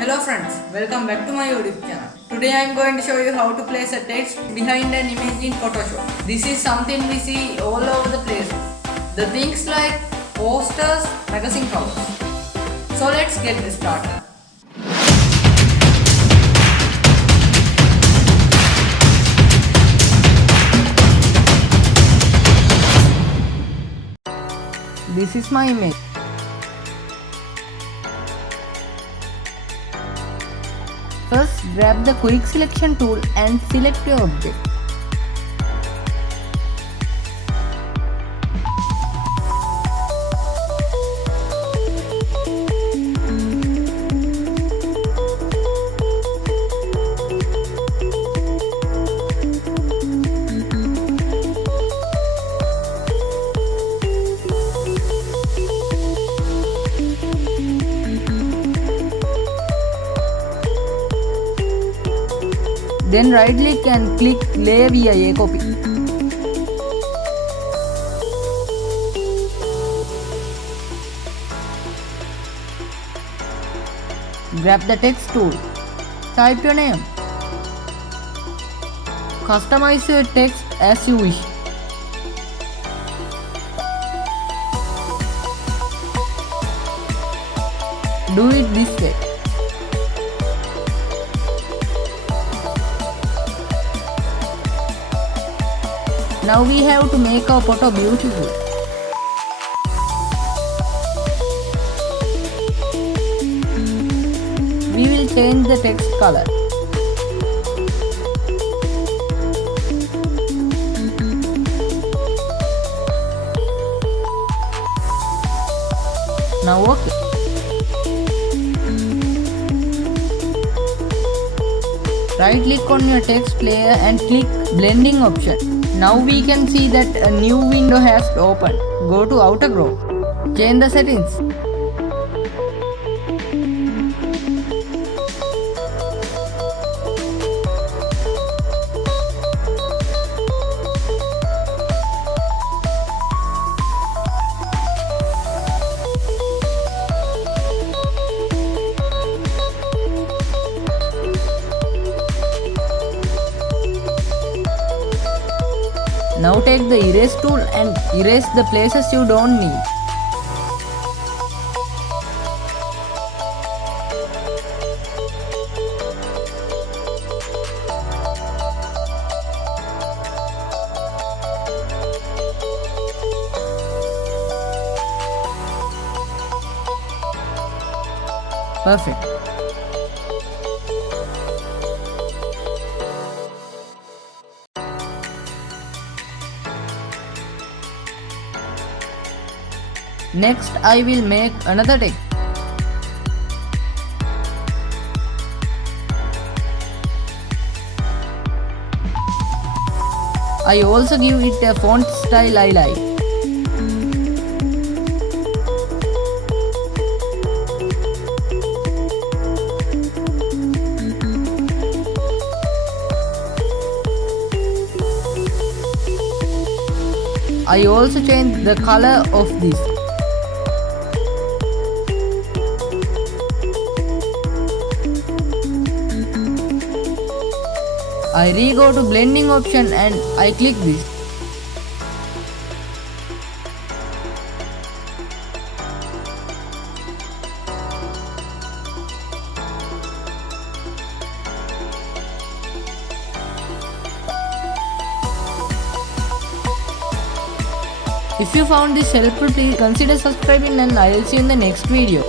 Hello friends, welcome back to my YouTube channel. Today I am going to show you how to place a text behind an image in Photoshop. This is something we see all over the place. The things like posters, magazine covers. So let's get this started. This is my image. First, grab the quick selection tool and select your object. Then right click and click Lay via copy. Grab the text tool. Type your name. Customize your text as you wish. Do it this way. Now we have to make our photo beautiful. We will change the text color. Now OK. Right click on your text player and click blending option. Now we can see that a new window has opened. Go to outer group. Change the settings. Now take the erase tool and erase the places you don't need. Perfect. Next, I will make another text. I also give it a font style I like. I also change the color of this. I re-go to blending option and I click this. If you found this helpful, please consider subscribing and I will see you in the next video.